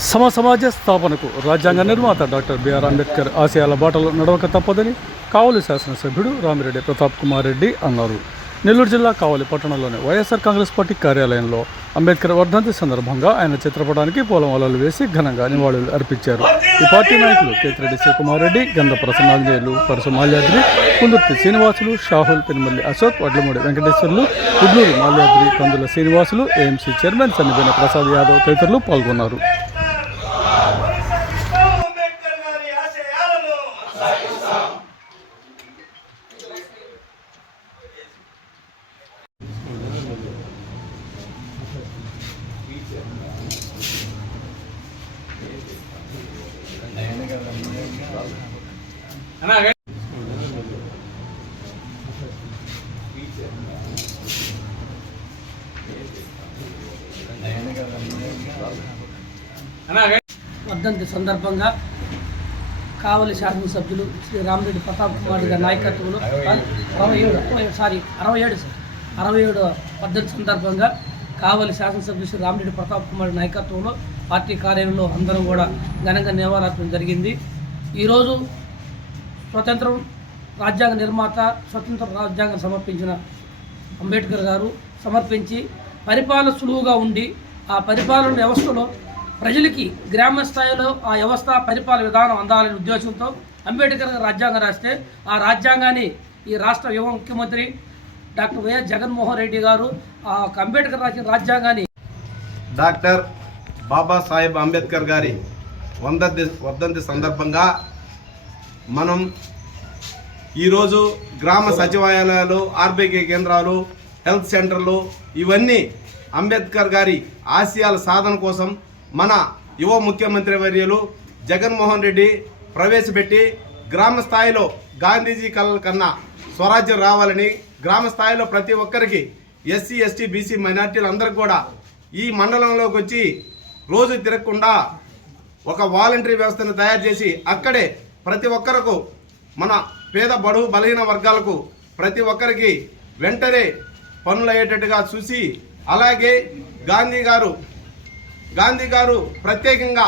సమ సమాజ స్థాపనకు రాజ్యాంగ నిర్మాత డాక్టర్ బిఆర్ అంబేద్కర్ ఆశయాల బాటలో నడవక తప్పదని కావలి శాసనసభ్యుడు రామిరెడ్డి ప్రతాప్ కుమార్ రెడ్డి అన్నారు. నెల్లూరు జిల్లా కావలి పట్టణంలోని వైఎస్ఆర్ కాంగ్రెస్ పార్టీ కార్యాలయంలో అంబేద్కర్ వర్ధంతి సందర్భంగా ఆయన చిత్రపటానికి పూలమాలలు వేసి ఘనంగా నివాళులు అర్పించారు. ఈ పార్టీ నాయకులు కేతిరెడ్డి శివకుమార్ రెడ్డి గంధ ప్రసన్నాంజనేయులు పరసు మాల్యాద్రి కుందుర్తి శ్రీనివాసులు షాహుల్ పెనుమల్లి అశోక్ వడ్లమూడి వెంకటేశ్వర్లు గుడ్లూరు మాల్యాద్రి కందుల శ్రీనివాసులు ఏఎంసీ చైర్మన్ సన్నిధిన ప్రసాద్ యాదవ్ తదితరులు పాల్గొన్నారు. వర్ధంతి సందర్భంగా కావలి శాసనసభ్యులు శ్రీ రామరెడ్డి ప్రతాప్ కుమార్ గారి నాయకత్వంలో అరవై ఏడు సారీ అరవై ఏడు అరవై ఏడు పద్ధతి సందర్భంగా కావలి శాసనసభ్యులు శ్రీ రామరెడ్డి ప్రతాప్ కుమార్ నాయకత్వంలో పార్టీ కార్యాలయంలో అందరం కూడా ఘనంగా నివాళులర్పణ జరిగింది. ఈరోజు స్వతంత్రం రాజ్యాంగ నిర్మాత స్వతంత్ర రాజ్యాంగం సమర్పించిన అంబేద్కర్ గారు సమర్పించి పరిపాలన సులువుగా ఉండి ఆ పరిపాలన వ్యవస్థలో ప్రజలకి గ్రామ స్థాయిలో ఆ వ్యవస్థ పరిపాలన విధానం అందాలనే ఉద్దేశంతో అంబేద్కర్ రాజ్యాంగం రాస్తే ఆ రాజ్యాంగాన్ని ఈ రాష్ట్ర యువ ముఖ్యమంత్రి డాక్టర్ వైఎస్ జగన్మోహన్ రెడ్డి గారు ఆ యొక్క అంబేద్కర్ రాసిన రాజ్యాంగాన్ని డాక్టర్ బాబాసాహెబ్ అంబేద్కర్ గారి వందంతి వర్ధంతి సందర్భంగా మనం ఈరోజు గ్రామ సచివాలయాలు ఆర్బీకే కేంద్రాలు హెల్త్ సెంటర్లు ఇవన్నీ అంబేద్కర్ గారి ఆశయాల సాధన కోసం మన యువ ముఖ్యమంత్రి వర్యులు జగన్మోహన్ రెడ్డి ప్రవేశపెట్టి గ్రామ స్థాయిలో గాంధీజీ కళల కన్నా స్వరాజ్యం రావాలని గ్రామ స్థాయిలో ప్రతి ఒక్కరికి ఎస్సీ ఎస్టీ బీసీ మైనార్టీలు అందరికి కూడా ఈ మండలంలోకి వచ్చి రోజు తిరగకుండా ఒక వాలంటరీ వ్యవస్థను తయారు చేసి అక్కడే ప్రతి ఒక్కరకు మన పేద బడుగు బలహీన వర్గాలకు ప్రతి ఒక్కరికి వెంటనే పనులు అయ్యేటట్టుగా చూసి అలాగే గాంధీ గారు గాంధీ గారు ప్రత్యేకంగా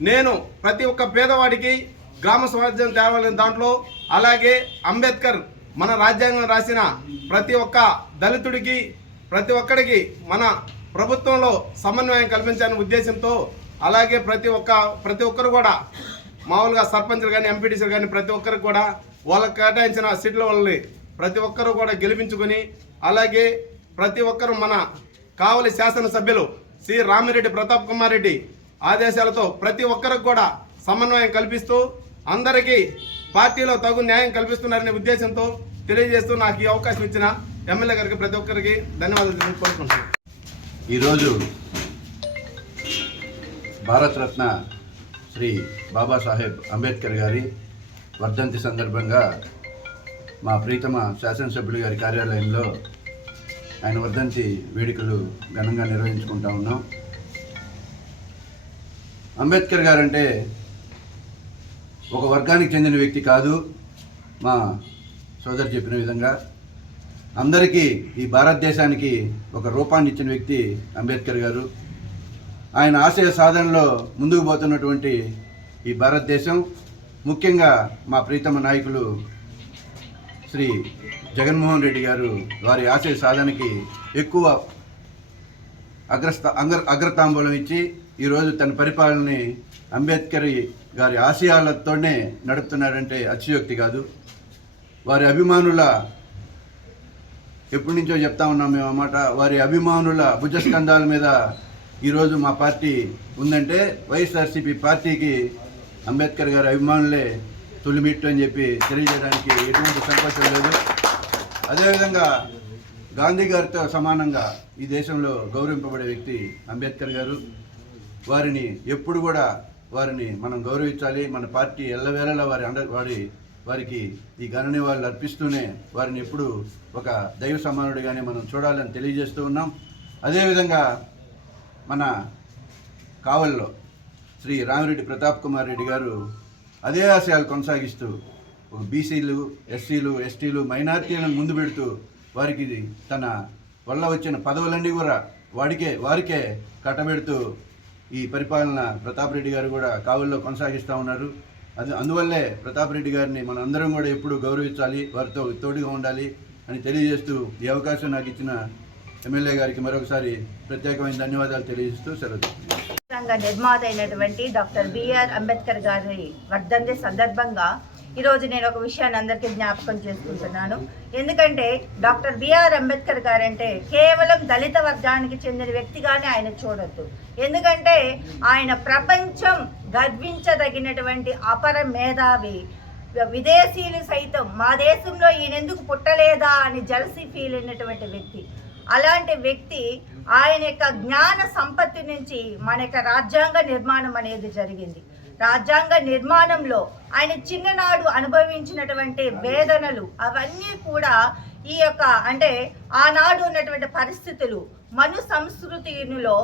నేను ప్రతి ఒక్క పేదవాడికి గ్రామ స్వరాజ్యం తేవాలని దాంట్లో అలాగే అంబేద్కర్ మన రాజ్యాంగం రాసిన ప్రతి ఒక్క దళితుడికి ప్రతి ఒక్కడికి మన ప్రభుత్వంలో సమన్వయం కల్పించాలనే ఉద్దేశంతో అలాగే ప్రతి ఒక్క ప్రతి ఒక్కరు కూడా మామూలుగా సర్పంచ్లు కానీ ఎంపీటీసీలు కానీ ప్రతి ఒక్కరికి కూడా వాళ్ళకి కేటాయించిన సీట్ల వాళ్ళని ప్రతి ఒక్కరు కూడా గెలిపించుకొని అలాగే ప్రతి ఒక్కరు మన కావలి శాసనసభ్యులు శ్రీ రామిరెడ్డి ప్రతాప్ కుమార్ రెడ్డి ఆదేశాలతో ప్రతి ఒక్కరికి కూడా సమన్వయం కల్పిస్తూ అందరికీ పార్టీలో తగు న్యాయం కల్పిస్తున్నారనే ఉద్దేశంతో తెలియజేస్తూ నాకు ఈ అవకాశం ఇచ్చిన ఎమ్మెల్యే గారికి ప్రతి ఒక్కరికి ధన్యవాదాలు కోరుకుంటున్నాను ఈరోజు భారతరత్న శ్రీ బాబాసాహెబ్ అంబేద్కర్ గారి వర్ధంతి సందర్భంగా మా ప్రీతమ శాసనసభ్యులు గారి కార్యాలయంలో ఆయన వర్ధంతి వేడుకలు ఘనంగా నిర్వహించుకుంటా ఉన్నాం. అంబేద్కర్ గారంటే ఒక వర్గానికి చెందిన వ్యక్తి కాదు మా సోదరు చెప్పిన విధంగా. అందరికీ ఈ భారతదేశానికి ఒక రూపాన్ని ఇచ్చిన వ్యక్తి అంబేద్కర్ గారు. ఆయన ఆశయ సాధనలో ముందుకు పోతున్నటువంటి ఈ భారతదేశం ముఖ్యంగా మా ప్రీతమ నాయకులు శ్రీ జగన్మోహన్ రెడ్డి గారు వారి ఆశయ సాధనకి ఎక్కువ అగ్రస్థ అగ్ర అగ్రతాంబూలం ఇచ్చి ఈరోజు తన పరిపాలనని అంబేద్కర్ గారి ఆశయాలతోనే నడుపుతున్నారంటే అతిశయోక్తి కాదు. వారి అభిమానుల ఎప్పటి నుంచో చెప్తా ఉన్నాం మేము అన్నమాట. వారి అభిమానుల భుజస్కంధాల మీద ఈరోజు మా పార్టీ ఉందంటే వైఎస్ఆర్సీపీ పార్టీకి అంబేద్కర్ గారి అభిమానులే తొలిమిట్టు అని చెప్పి తెలియజేయడానికి ఎటువంటి సంకోచం లేదు. అదేవిధంగా గాంధీ గారితో సమానంగా ఈ దేశంలో గౌరవింపబడే వ్యక్తి అంబేద్కర్ గారు. వారిని ఎప్పుడు కూడా వారిని మనం గౌరవించాలి. మన పార్టీ ఎల్లవేళలా వారి అండ వారి వారికి ఈ ఘన నివాళులు అర్పిస్తూనే వారిని ఎప్పుడు ఒక దైవ సమానుడిగానే మనం చూడాలని తెలియజేస్తూ ఉన్నాం. అదేవిధంగా మన కావల్లో శ్రీ రామిరెడ్డి ప్రతాప్ కుమార్ రెడ్డి గారు అదే ఆశయాలు కొనసాగిస్తూ బీసీలు ఎస్సీలు ఎస్టీలు మైనారిటీలను ముందు పెడుతూ వారికి తన వల్ల వచ్చిన పదవులన్నీ కూడా వాడికే వారికే కట్టబెడుతూ ఈ పరిపాలన ప్రతాప్ రెడ్డి గారు కూడా కావుల్లో కొనసాగిస్తూ ఉన్నారు. అది అందువల్లే ప్రతాప్ రెడ్డి గారిని మన అందరం కూడా ఎప్పుడు గౌరవించాలి వారితో తోడుగా ఉండాలి అని తెలియజేస్తూ ఈ అవకాశం నాకు ఇచ్చిన ఎమ్మెల్యే గారికి మరొకసారి ప్రత్యేకమైన ధన్యవాదాలు తెలియజేస్తూ సెలవు నిర్మాత అయినటువంటి డాక్టర్ బిఆర్ అంబేద్కర్ గారి వర్ధంతి సందర్భంగా ఈరోజు నేను ఒక విషయాన్ని అందరికీ జ్ఞాపకం చేసుకుంటున్నాను. ఎందుకంటే డాక్టర్ బిఆర్ అంబేద్కర్ గారంటే కేవలం దళిత వర్గానికి చెందిన వ్యక్తిగానే ఆయన చూడొద్దు. ఎందుకంటే ఆయన ప్రపంచం గర్వించదగినటువంటి అపర మేధావి. విదేశీయులు సైతం మా దేశంలో ఈయనెందుకు పుట్టలేదా అని జలసి ఫీల్ అయినటువంటి వ్యక్తి. అలాంటి వ్యక్తి ఆయన యొక్క జ్ఞాన సంపత్తి నుంచి మన యొక్క రాజ్యాంగ నిర్మాణం అనేది జరిగింది. రాజ్యాంగ నిర్మాణంలో ఆయన చిన్ననాడు అనుభవించినటువంటి వేదనలు అవన్నీ కూడా ఈ యొక్క అంటే ఆనాడు ఉన్నటువంటి పరిస్థితులు మను సంస్కృతిలో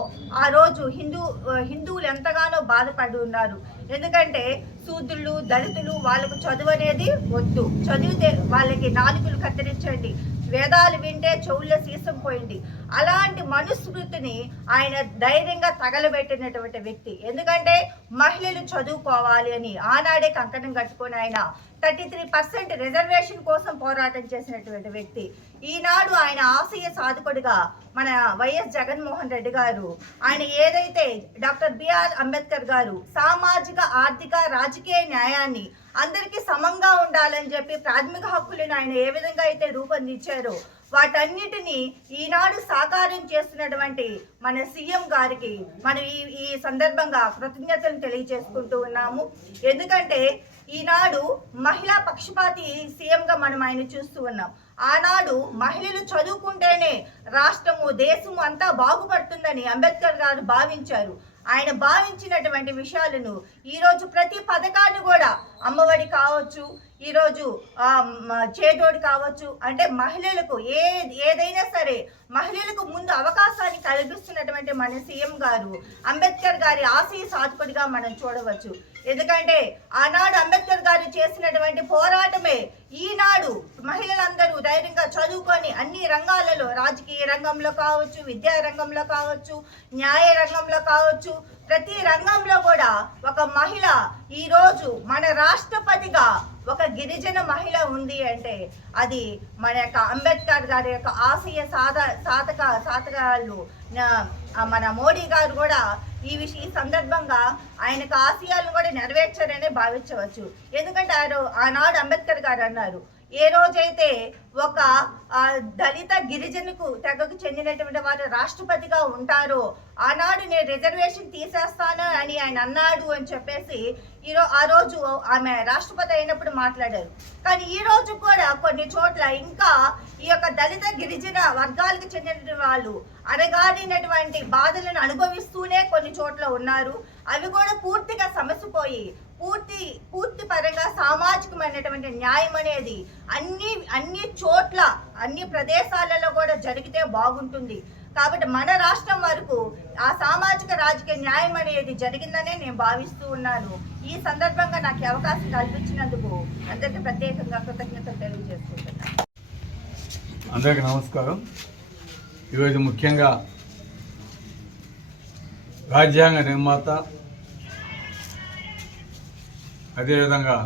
ఆ రోజు హిందూ హిందువులు ఎంతగానో బాధపడి ఉన్నారు. ఎందుకంటే శూద్రులు దళితులు వాళ్ళకు చదువు అనేది వద్దు. చదివితే వాళ్ళకి నాలుగులు కత్తిరించండి. వేదాలు వింటే చెవుల్లో సీసం పోయింది. అలాంటి మనుస్మృతిని ఆయన ధైర్యంగా తగలబెట్టినటువంటి వ్యక్తి. ఎందుకంటే మహిళలు చదువుకోవాలి అని ఆనాడే కంకణం కట్టుకొని ఆయన థర్టీ త్రీ పర్సెంట్ రిజర్వేషన్ కోసం పోరాటం చేసినటువంటి వ్యక్తి. ఈనాడు ఆయన ఆశయ సాధకుడిగా మన వైఎస్ జగన్మోహన్ రెడ్డి గారు ఆయన ఏదైతే డాక్టర్ బిఆర్ అంబేద్కర్ గారు సామాజిక ఆర్థిక రాజకీయ న్యాయాన్ని అందరికీ సమంగా ఉండాలని చెప్పి ప్రాథమిక హక్కులను ఆయన ఏ విధంగా అయితే రూపొందించారో వాటన్నిటిని ఈనాడు సాకారం చేస్తున్నటువంటి మన సీఎం గారికి మనం ఈ ఈ సందర్భంగా కృతజ్ఞతలు తెలియజేసుకుంటూ ఉన్నాము. ఎందుకంటే ఈనాడు మహిళా పక్షపాతి సీఎంగా మనం ఆయన చూస్తూ ఉన్నాం. ఆనాడు మహిళలు చదువుకుంటేనే రాష్ట్రము దేశము అంతా బాగుపడుతుందని అంబేద్కర్ గారు భావించారు. ఆయన భావించినటువంటి విషయాలను ఈరోజు ప్రతి పథకాన్ని కూడా అమ్మఒడి కావచ్చు ఈరోజు చేదోడి చేదోడు కావచ్చు అంటే మహిళలకు ఏ ఏదైనా సరే మహిళలకు ముందు అవకాశాన్ని కల్పిస్తున్నటువంటి మన సీఎం గారు అంబేద్కర్ గారి ఆశయ సాధకుడిగా మనం చూడవచ్చు. ఎందుకంటే ఆనాడు అంబేద్కర్ గారు చేసినటువంటి పోరాటమే ఈనాడు మహిళలందరూ ధైర్యంగా చదువుకొని అన్ని రంగాలలో రాజకీయ రంగంలో కావచ్చు విద్యా రంగంలో కావచ్చు న్యాయ రంగంలో కావచ్చు ప్రతి రంగంలో కూడా ఒక మహిళ ఈరోజు మన రాష్ట్రపతిగా ఒక గిరిజన మహిళ ఉంది అంటే అది మన యొక్క అంబేద్కర్ గారి యొక్క ఆశయ సాధ సాధక సాధకాలు. మన మోడీ గారు కూడా ఈ విషయం ఈ సందర్భంగా ఆయనకు ఆశయాలను కూడా నెరవేర్చారనే భావించవచ్చు. ఎందుకంటే ఆయన ఆనాడు అంబేద్కర్ గారు అన్నారు ఏ రోజైతే ఒక దళిత గిరిజనకు తెగకు చెందినటువంటి వారు రాష్ట్రపతిగా ఉంటారో ఆనాడు నేను రిజర్వేషన్ తీసేస్తాను అని ఆయన అన్నాడు అని చెప్పేసి ఈరో ఆ రోజు ఆమె రాష్ట్రపతి అయినప్పుడు మాట్లాడారు. కానీ ఈ రోజు కూడా కొన్ని చోట్ల ఇంకా ఈ యొక్క దళిత గిరిజన వర్గాలకు చెందిన వాళ్ళు అనగానినటువంటి బాధలను అనుభవిస్తూనే కొన్ని చోట్ల ఉన్నారు. అవి కూడా పూర్తిగా సమసిపోయి పూర్తి పూర్తి పరంగా సామాజికమైనటువంటి న్యాయం అనేది అన్ని అన్ని చోట్ల అన్ని ప్రదేశాలలో కూడా జరిగితే బాగుంటుంది. కాబట్టి మన రాష్ట్రం వరకు ఆ సామాజిక రాజకీయ న్యాయం అనేది జరిగిందనే నేను భావిస్తూ ఉన్నాను. ఈ సందర్భంగా నాకు అవకాశం కల్పించినందుకు అందరికీ ప్రత్యేకంగా కృతజ్ఞతలు తెలియజేసుకుంటున్నాను. అందరికీ నమస్కారం. ఈరోజు ముఖ్యంగా రాజ్యాంగ నిర్మాత అదేవిధంగా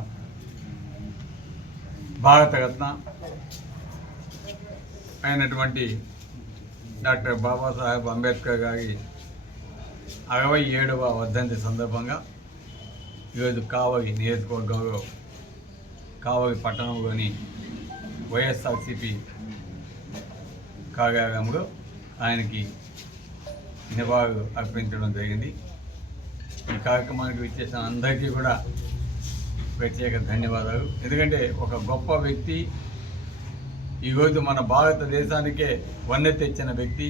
భారతరత్న అయినటువంటి డాక్టర్ బాబాసాహెబ్ అంబేద్కర్ గారి అరవై ఏడవ వర్ధంతి సందర్భంగా ఈరోజు కావలి నియోజకవర్గంలో కావలి పట్టణంలోని వైఎస్ఆర్సిపి కార్యాలయంలో ఆయనకి నివాళులు అర్పించడం జరిగింది. ఈ కార్యక్రమానికి విచ్చేసిన అందరికీ కూడా ప్రత్యేక ధన్యవాదాలు. ఎందుకంటే ఒక గొప్ప వ్యక్తి ఈరోజు మన భారతదేశానికే వన్నె తెచ్చిన వ్యక్తి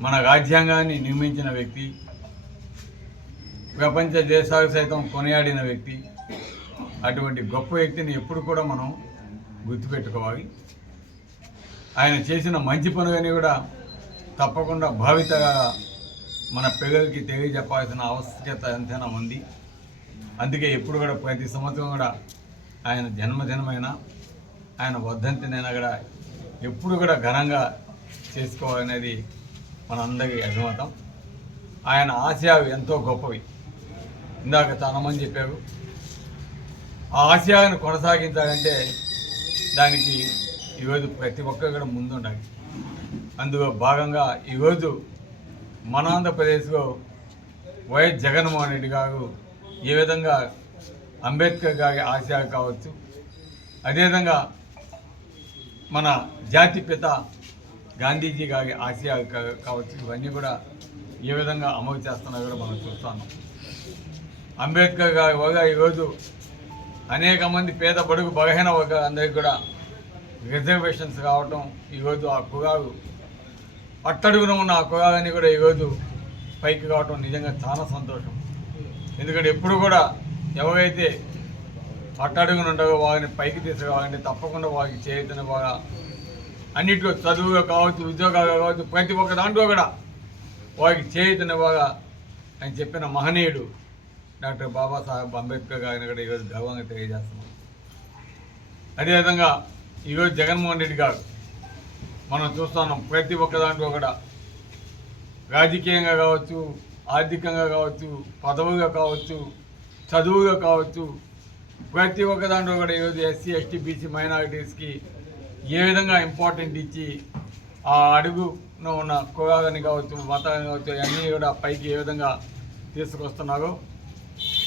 మన రాజ్యాంగాన్ని నిర్మించిన వ్యక్తి ప్రపంచ దేశాలు సైతం కొనియాడిన వ్యక్తి అటువంటి గొప్ప వ్యక్తిని ఎప్పుడు కూడా మనం గుర్తుపెట్టుకోవాలి. ఆయన చేసిన మంచి పనులని కూడా తప్పకుండా భావితగా మన పిల్లలకి తెలియజెప్పాల్సిన ఆవశ్యకత ఎంతైనా ఉంది. అందుకే ఎప్పుడు కూడా ప్రతి సంవత్సరం కూడా ఆయన జన్మదినమైన ఆయన వర్ధంతినైనా కూడా ఎప్పుడు కూడా ఘనంగా చేసుకోవాలనేది మనందరికీ అభిమతం. ఆయన ఆశయాలు ఎంతో గొప్పవి. ఇందాక చాలామంది చెప్పారు ఆ ఆశయాలను కొనసాగించాలంటే దానికి ఈరోజు ప్రతి ఒక్కరు కూడా ముందుండాలి. అందులో భాగంగా ఈరోజు మన ఆంధ్రప్రదేశ్లో వైఎస్ జగన్మోహన్ రెడ్డి గారు ఏ విధంగా అంబేద్కర్ గారి ఆశయాలు కావచ్చు అదేవిధంగా మన జాతి పిత గాంధీజీ గారి ఆశయాలు కా- కావచ్చు ఇవన్నీ కూడా ఏ విధంగా అమలు చేస్తున్నా కూడా మనం చూస్తాను అంబేద్కర్ గారి వల్ల ఈరోజు అనేక మంది పేద బడుగు బలహీన వర్గాలందరికీ కూడా రిజర్వేషన్స్ రావటం ఈరోజు ఆ కులాలు అట్టడుగున ఉన్న ఆ కులాలన్నీ కూడా ఈరోజు పైకి రావటం నిజంగా చాలా సంతోషం. ఎందుకంటే ఎప్పుడు కూడా ఎవరైతే అట్టడుగున ఉండగా వారిని పైకి తీసుకురావాలంటే తప్పకుండా వారికి చేయతని బాగా అన్నిట్లో చదువుగా కావచ్చు ఉద్యోగాలు కావచ్చు ప్రతి ఒక్క దాంట్లో కూడా వారికి చేయతని బాగా అని చెప్పిన మహనీయుడు డాక్టర్ బాబాసాహెబ్ అంబేద్కర్ గారిని కూడా ఈరోజు గర్వంగా తెలియజేస్తున్నాం. అదేవిధంగా ఈరోజు జగన్మోహన్ రెడ్డి గారు మనం చూస్తున్నాం ప్రతి ఒక్క దాంట్లో కూడా రాజకీయంగా కావచ్చు ఆర్థికంగా కావచ్చు పదవుగా కావచ్చు చదువుగా కావచ్చు ప్రతి ఒక్క దాంట్లో కూడా ఈరోజు ఎస్సీ ఎస్టీ బీసీ మైనారిటీస్కి ఏ విధంగా ఇంపార్టెంట్ ఇచ్చి ఆ అడుగున ఉన్న కులాలని కావచ్చు మతాన్ని కావచ్చు అన్నీ కూడా పైకి ఏ విధంగా తీసుకొస్తున్నారో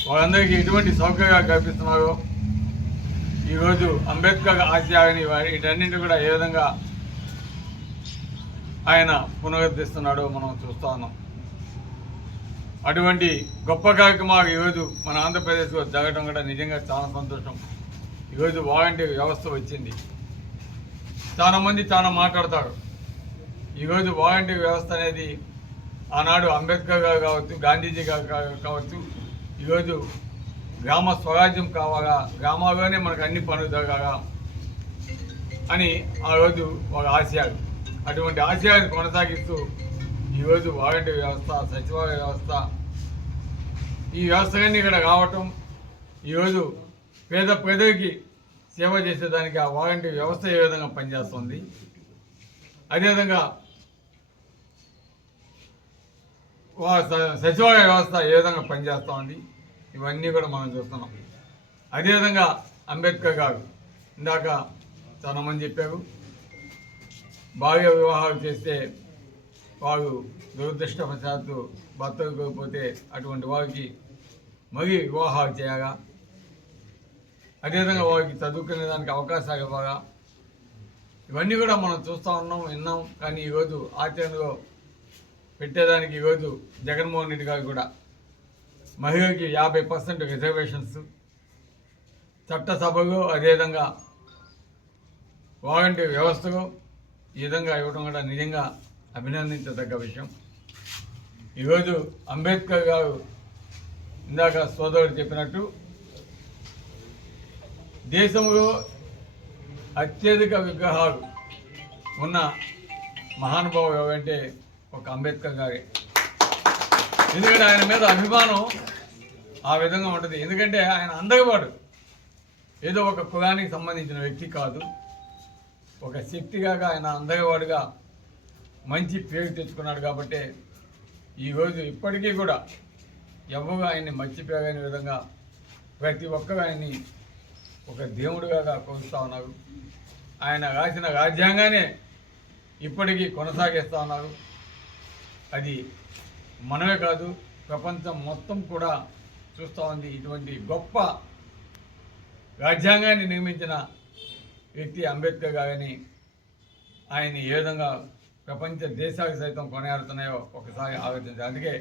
వాళ్ళందరికీ ఎటువంటి సౌకర్యాలు కల్పిస్తున్నారో ఈరోజు అంబేద్కర్ ఆశయాన్ని వీటన్నింటి కూడా ఏ విధంగా ఆయన పునరుద్ధరిస్తున్నాడో మనం చూస్తూ ఉన్నాం. అటువంటి గొప్ప కార్యక్రమాలు ఈరోజు మన ఆంధ్రప్రదేశ్లో జరగడం కూడా నిజంగా చాలా సంతోషం. ఈరోజు వాలంటీర్ వ్యవస్థ వచ్చింది. చాలామంది చాలా మాట్లాడతారు. ఈరోజు వాలంటీర్ వ్యవస్థ అనేది ఆనాడు అంబేద్కర్ గారు కావచ్చు గాంధీజీ గారు కావచ్చు ఈరోజు గ్రామ స్వరాజ్యం కావాలా గ్రామాల్లోనే మనకు అన్ని పనులు జరగాలా అని ఆ రోజు ఒక ఆశయాలు. అటువంటి ఆశయాన్ని కొనసాగిస్తూ ఈరోజు వాలంటీర్ వ్యవస్థ సచివాలయ వ్యవస్థ ఈ వ్యవస్థలన్నీ ఇక్కడ కావటం ఈరోజు పేద ప్రజలకి సేవ చేసేదానికి ఆ వాలంటీర్ వ్యవస్థ ఏ విధంగా పనిచేస్తుంది? అదేవిధంగా వా- సచివాలయ వ్యవస్థ ఏ విధంగా పనిచేస్తూ ఉంది ఇవన్నీ కూడా మనం చూస్తున్నాం. అదేవిధంగా అంబేద్కర్ గారు ఇందాక చాలామంది చెప్పారు. భార్య వివాహాలు చేస్తే వారు దురదృష్టవశాత్తు భర్తలు కోల్పోతే అటువంటి వారికి మరీ వివాహాలు చేయగా అదేవిధంగా వారికి చదువుకునే దానికి అవకాశాలు ఇవ్వగా ఇవన్నీ కూడా మనం చూస్తూ ఉన్నాం విన్నాం. కానీ ఈరోజు ఆచరణలో పెట్టేదానికి ఈరోజు జగన్మోహన్ రెడ్డి గారు కూడా మహిళకి యాభై పర్సెంట్ రిజర్వేషన్స్. చట్టసభలో అదేవిధంగా వారంటీ వ్యవస్థలో ఈ విధంగా ఇవ్వడం కూడా నిజంగా అభినందించదగ్గ విషయం. ఈరోజు అంబేద్కర్ గారు ఇందాక సోదరుడు చెప్పినట్టు దేశంలో అత్యధిక విగ్రహాలు ఉన్న మహానుభావుడు ఎవరంటే ఒక అంబేద్కర్ గారే. ఎందుకంటే ఆయన మీద అభిమానం ఆ విధంగా ఉంటుంది. ఎందుకంటే ఆయన అందగవాడు. ఏదో ఒక కులానికి సంబంధించిన వ్యక్తి కాదు. ఒక శక్తిగా ఆయన అందగవాడుగా మంచి పేరు తెచ్చుకున్నాడు కాబట్టి ఈరోజు ఇప్పటికీ కూడా ఎవరు ఆయన్ని మర్చిపోయని విధంగా ప్రతి ఒక్కరు ఆయన్ని ఒక దేవుడిగా కొలుస్తూ ఉన్నారు. ఆయన రాసిన రాజ్యాంగానే ఇప్పటికీ కొనసాగిస్తూ ఉన్నారు. అది మనమే కాదు ప్రపంచం మొత్తం కూడా చూస్తూ ఉంది. ఇటువంటి గొప్ప రాజ్యాంగాన్ని నిర్మించిన వ్యక్తి అంబేద్కర్ గారని ఆయన ఏ విధంగా ప్రపంచ దేశాలకు సైతం కొనియాడుతున్నాయో ఒకసారి ఆలోచించాలి అందుకే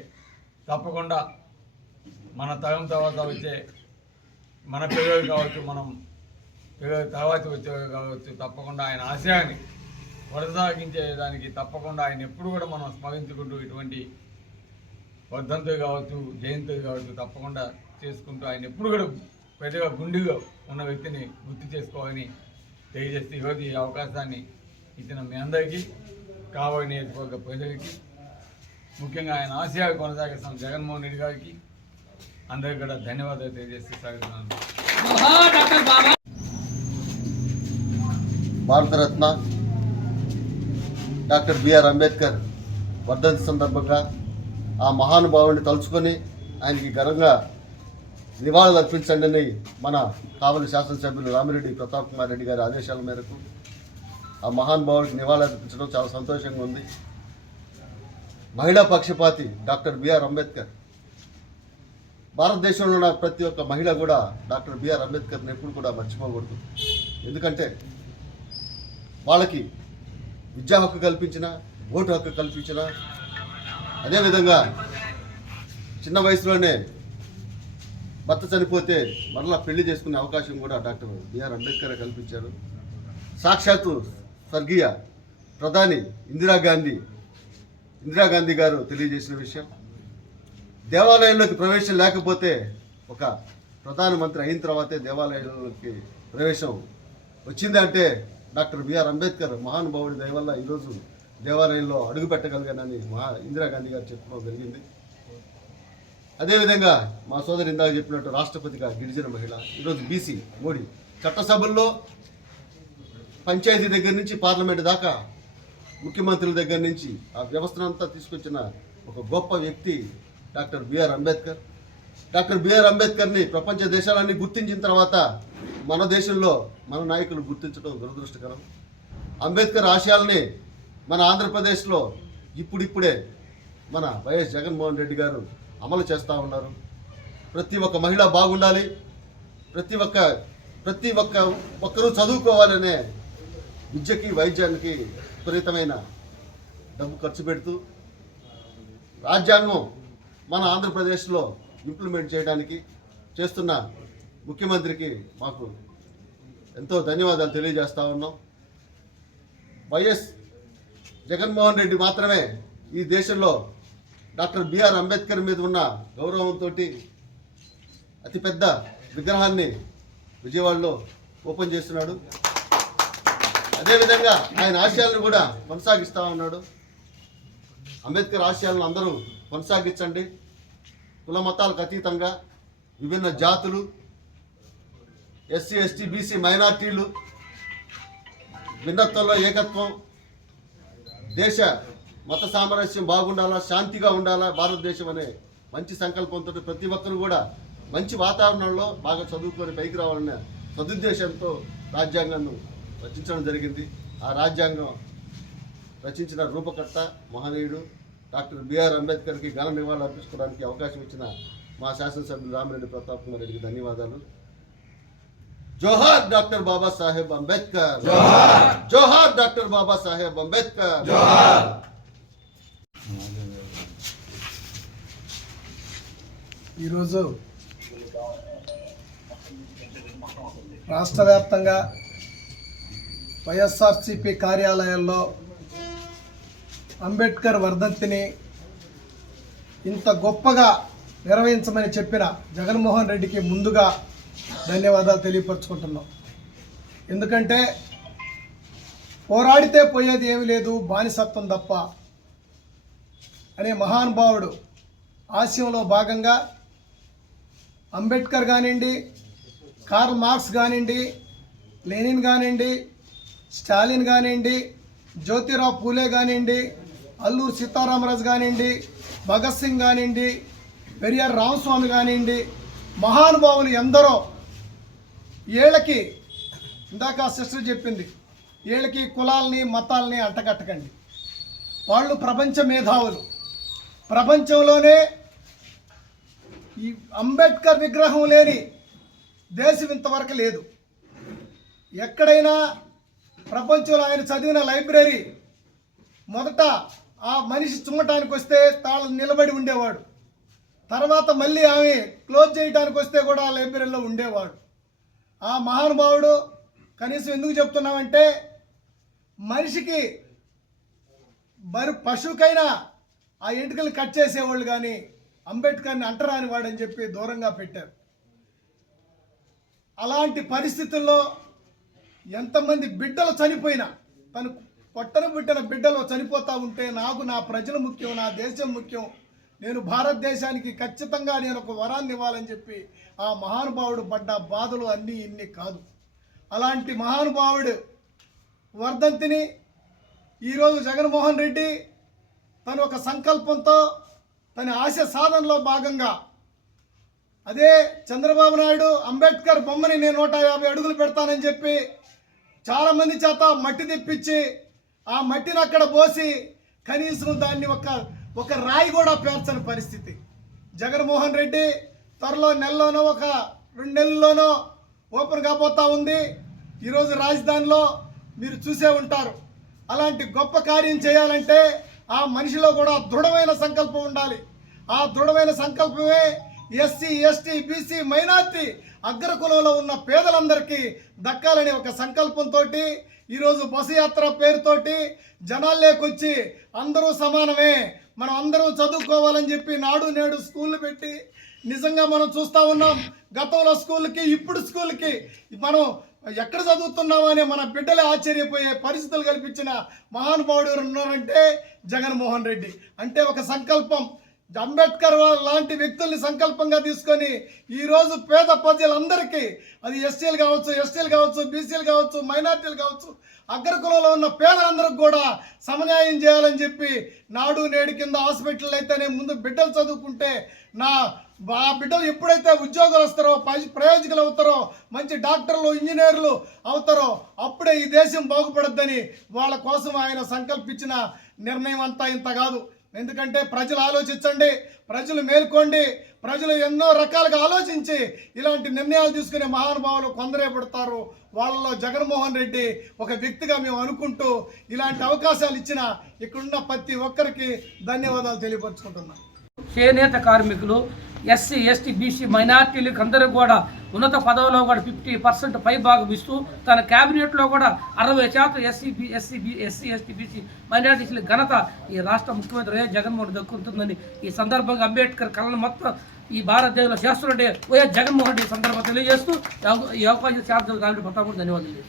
తప్పకుండా మన తరం తర్వాత వచ్చే మన పిల్లలు కావచ్చు మనం పిల్లల తర్వాత వచ్చేవారు కావచ్చు తప్పకుండా ఆయన ఆశయాన్ని కొనసాగించేదానికి తప్పకుండా ఆయన ఎప్పుడు కూడా మనం స్మరించుకుంటూ ఇటువంటి వర్ధంతులు కావచ్చు జయంతులు కావచ్చు తప్పకుండా చేసుకుంటూ ఆయన ఎప్పుడు కూడా పెద్దగా గుండెగా ఉన్న వ్యక్తిని గుర్తు చేసుకోవాలని తెలియజేస్తే ఈరోజు ఈ అవకాశాన్ని ఇచ్చిన మీ అందరికీ కావలి నియోజకవర్గ ప్రజలకి ముఖ్యంగా ఆయన ఆశయాలు కొనసాగిస్తున్న జగన్మోహన్ రెడ్డి గారికి అందరికీ కూడా ధన్యవాదాలు తెలియజేసి సాగుతున్నాను. Bharat Ratna doctor B R Ambedkar వర్ధంతి సందర్భంగా ఆ మహానుభావుని తలుచుకొని ఆయనకి ఘనంగా నివాళులు అర్పించండి అని మన కావలి శాసనసభ్యులు రామిరెడ్డి ప్రతాప్ కుమార్ రెడ్డి గారి ఆదేశాల మేరకు ఆ మహానుభావుడికి నివాళులు అర్పించడం చాలా సంతోషంగా ఉంది. మహిళా పక్షపాతి డాక్టర్ బిఆర్ అంబేద్కర్. భారతదేశంలో ఉన్న ప్రతి ఒక్క మహిళ కూడా డాక్టర్ బిఆర్ అంబేద్కర్ని ఎప్పుడు కూడా మర్చిపోకూడదు. ఎందుకంటే వాళ్ళకి విద్యా హక్కు కల్పించిన ఓటు హక్కు కల్పించిన అదేవిధంగా చిన్న వయసులోనే భర్త చనిపోతే మరలా పెళ్ళి చేసుకునే అవకాశం కూడా డాక్టర్ బిఆర్ అంబేద్కర్ కల్పించారు. సాక్షాత్తు స్వర్గీయ ప్రధాని ఇందిరాగాంధీ ఇందిరాగాంధీ గారు తెలియజేసిన విషయం. దేవాలయంలోకి ప్రవేశం లేకపోతే ఒక ప్రధానమంత్రి అయిన తర్వాతే దేవాలయంలోకి ప్రవేశం వచ్చిందంటే డాక్టర్ బిఆర్ అంబేద్కర్ మహానుభావుడి దయవల్ల ఈరోజు దేవాలయంలో అడుగు పెట్టగలిగానని మహా ఇందిరాగాంధీ గారు చెప్పడం జరిగింది. అదేవిధంగా మా సోదరి ఇందాక చెప్పినట్టు రాష్ట్రపతిగా గిరిజన మహిళ ఈరోజు బీసీ మోడీ చట్టసభల్లో పంచాయతీ దగ్గర నుంచి పార్లమెంట్ దాకా ముఖ్యమంత్రుల దగ్గర నుంచి ఆ వ్యవస్థనంతా తీసుకొచ్చిన ఒక గొప్ప వ్యక్తి doctor B R Ambedkar. Doctor B R అంబేద్కర్ని ప్రపంచ దేశాలన్నీ గుర్తించిన తర్వాత మన దేశంలో మన నాయకులు గుర్తించడం దురదృష్టకరం. అంబేద్కర్ ఆశయాల్ని మన ఆంధ్రప్రదేశ్లో ఇప్పుడిప్పుడే మన వైఎస్ జగన్మోహన్ రెడ్డి గారు అమలు చేస్తూ ఉన్నారు. ప్రతి ఒక్క మహిళ బాగుండాలి. ప్రతి ఒక్క ప్రతి ఒక్క ఒక్కరూ చదువుకోవాలనే విద్యకి వైద్యానికి విపరీతమైన డబ్బు ఖర్చు పెడుతూ రాజ్యాంగం మన ఆంధ్రప్రదేశ్లో ఇంప్లిమెంట్ చేయడానికి చేస్తున్న ముఖ్యమంత్రికి మాకు ఎంతో ధన్యవాదాలు తెలియజేస్తా ఉన్నాం. వైఎస్ జగన్మోహన్ రెడ్డి మాత్రమే ఈ దేశంలో డాక్టర్ బిఆర్ అంబేద్కర్ మీద ఉన్న గౌరవంతో అతిపెద్ద విగ్రహాన్ని విజయవాడలో ఓపెన్ చేస్తున్నాడు. అదేవిధంగా ఆయన ఆశయాలను కూడా కొనసాగిస్తూ ఉన్నాడు. అంబేద్కర్ ఆశయాలను అందరూ కొనసాగించండి. కుల మతాలకు అతీతంగా విభిన్న జాతులు ఎస్సీ ఎస్టీ బీసీ మైనార్టీలు భిన్నత్వంలో ఏకత్వం దేశ మత సామరస్యం బాగుండాలా శాంతిగా ఉండాలా భారతదేశం అనే మంచి సంకల్పంతో ప్రతి ఒక్కరు కూడా మంచి వాతావరణంలో బాగా చదువుకొని పైకి రావాలనే సదుద్దేశంతో రాజ్యాంగాన్ని రచించడం జరిగింది. ఆ రాజ్యాంగం రచించిన రూపకర్త మహనీయుడు డాక్టర్ బిఆర్ అంబేద్కర్కి ఘన నివాళులు అర్పించుకోవడానికి అవకాశం ఇచ్చిన మా శాసనసభ్యులు రామిరెడ్డి ప్రతాప్ కుమార్ రెడ్డికి ధన్యవాదాలు. జోహార్ డాక్టర్ బాబాసాహెబ్ అంబేద్కర్. జోహార్. డాక్టర్ బాబాసాహెబ్ అంబేద్కర్. ఈరోజు రాష్ట్ర వ్యాప్తంగా వైఎస్ఆర్సిపి కార్యాలయాల్లో అంబేద్కర్ వర్ధంతిని ఇంత గొప్పగా నిర్వహించమని చెప్పిన జగన్మోహన్ రెడ్డికి ముందుగా ధన్యవాదాలు తెలియపరుచుకుంటున్నాం. ఎందుకంటే పోరాడితే పోయేది ఏమీ లేదు బానిసత్వం తప్ప అనే మహానుభావుడు ఆశయంలో భాగంగా అంబేద్కర్ కానివ్వండి కార్ల్ మార్క్స్ కానివ్వండి లెనిన్ కానివ్వండి స్టాలిన్ కానివ్వండి జ్యోతిరావు పూలే కానివ్వండి అల్లూరు సీతారామరాజు కానివ్వండి భగత్ సింగ్ కానివ్వండి పెరియార్ రామస్వామి కానివ్వండి మహానుభావులు ఎందరో ఏళ్ళకి ఇందాక సిస్టర్ చెప్పింది వీళ్ళకి కులాలని మతాలని అంటగట్టకండి. వాళ్ళు ప్రపంచ మేధావులు. ప్రపంచంలోనే ఈ అంబేద్కర్ విగ్రహం లేని దేశం ఇంతవరకు లేదు. ఎక్కడైనా ప్రపంచంలో ఆయన చదివిన లైబ్రరీ మొదట ఆ మనిషి చుమ్మటానికి వస్తే తాళ నిలబడి ఉండేవాడు. తర్వాత మళ్ళీ ఆమె క్లోజ్ చేయడానికి వస్తే కూడా ఆ లైబ్రరీలో ఉండేవాడు. ఆ మహానుభావుడు కనీసం ఎందుకు చెప్తున్నామంటే మనిషికి మరి పశువుకైనా ఆ ఎంటుకలు కట్ చేసేవాళ్ళు కానీ అంబేద్కర్ని అంటరాని వాడని చెప్పి దూరంగా పెట్టారు. అలాంటి పరిస్థితుల్లో ఎంతమంది బిడ్డలు చనిపోయినా తను పొట్టన పుట్టిన బిడ్డలు చనిపోతూ ఉంటే నాకు నా ప్రజలు ముఖ్యం నా దేశం ముఖ్యం. నేను భారతదేశానికి ఖచ్చితంగా నేను ఒక వరాన్ని ఇవ్వాలని చెప్పి ఆ మహానుభావుడు పడ్డ బాధలు అన్నీ ఇన్ని కాదు. అలాంటి మహానుభావుడు వర్ధంతిని ఈరోజు జగన్మోహన్ రెడ్డి తను ఒక సంకల్పంతో తన ఆశ సాధనలో భాగంగా అదే చంద్రబాబు నాయుడు అంబేద్కర్ బొమ్మని నేను నూట యాభై అడుగులు పెడతానని చెప్పి చాలామంది చేత మట్టి తెప్పించి ఆ మట్టిని అక్కడ పోసి కనీసం దాన్ని ఒక ఒక రాయి కూడా పేర్చని పరిస్థితి. జగన్మోహన్ రెడ్డి త్వరలో నెలలోనో ఒక రెండు నెలల్లోనో ఓపెన్ కాబోతా ఉంది. ఈరోజు రాజధానిలో మీరు చూసే ఉంటారు. అలాంటి గొప్ప కార్యం చేయాలంటే ఆ మనిషిలో కూడా దృఢమైన సంకల్పం ఉండాలి. ఆ దృఢమైన సంకల్పమే ఎస్సీ ఎస్టీ బీసీ మైనార్టీ అగ్రకులంలో ఉన్న పేదలందరికీ దక్కాలని ఒక సంకల్పంతో ఈరోజు బస్సు యాత్ర పేరుతోటి జనాల్లోకొచ్చి అందరూ సమానమే మనం అందరూ చదువుకోవాలని చెప్పి నాడు నేడు స్కూళ్ళు పెట్టి నిజంగా మనం చూస్తూ ఉన్నాం. గతంలో స్కూల్కి ఇప్పుడు స్కూల్కి మనం ఎక్కడ చదువుతున్నామో అనే మన బిడ్డలే ఆశ్చర్యపోయే పరిస్థితులు కల్పించిన మహానుభావుడు ఎవరు ఉన్నారంటే జగన్మోహన్ రెడ్డి. అంటే ఒక సంకల్పం. అంబేద్కర్ లాంటి వ్యక్తుల్ని సంకల్పంగా తీసుకొని ఈరోజు పేద ప్రజలందరికీ అది ఎస్టీలు కావచ్చు ఎస్టీలు కావచ్చు బీసీలు కావచ్చు మైనార్టీలు కావచ్చు అగ్రకులంలో ఉన్న పేదలందరికి కూడా సమన్యాయం చేయాలని చెప్పి నాడు నేడు కింద హాస్పిటల్ అయితేనే ముందు బిడ్డలు చదువుకుంటే నా ఆ బిడ్డలు ఎప్పుడైతే ఉద్యోగాలు వస్తారో ప్రయోజకులు అవుతారో మంచి డాక్టర్లు ఇంజనీర్లు అవుతారో అప్పుడే ఈ దేశం బాగుపడద్దని వాళ్ళ కోసం ఆయన సంకల్పించిన నిర్ణయం అంతా ఇంత కాదు. ఎందుకంటే ప్రజలు ఆలోచించండి ప్రజలు మేల్కోండి ప్రజలు ఎన్నో రకాలుగా ఆలోచించి ఇలాంటి నిర్ణయాలు తీసుకునే మహానుభావులు కొందరే పడతారు. వాళ్ళలో జగన్మోహన్ రెడ్డి ఒక వ్యక్తిగా మేము అనుకుంటూ ఇలాంటి అవకాశాలు ఇచ్చిన ఇక్కడున్న ప్రతి ఒక్కరికి ధన్యవాదాలు తెలియపరుచుకుంటున్నాం. చేనేత కార్మికులు ఎస్సీ ఎస్టీ బీసీ మైనార్టీలకు అందరూ కూడా ఉన్నత పదవిలో కూడా ఫిఫ్టీ పర్సెంట్ పై భాగం ఇస్తూ తన క్యాబినెట్లో కూడా అరవై శాతం SC B SC B SC ST BC మైనార్టీల ఘనత ఈ రాష్ట్ర ముఖ్యమంత్రి వైఎస్ జగన్మోహన్ దక్కుతుందని ఈ సందర్భంగా అంబేద్కర్ కళను మొత్తం ఈ భారతదేశంలో చేస్తుంటే వైఎస్ జగన్మోహన్ రెడ్డి సందర్భంగా తెలియజేస్తూ ఈ అవ- ఈ అవకాశం శాంతి రామిడి ధన్యవాదాలు.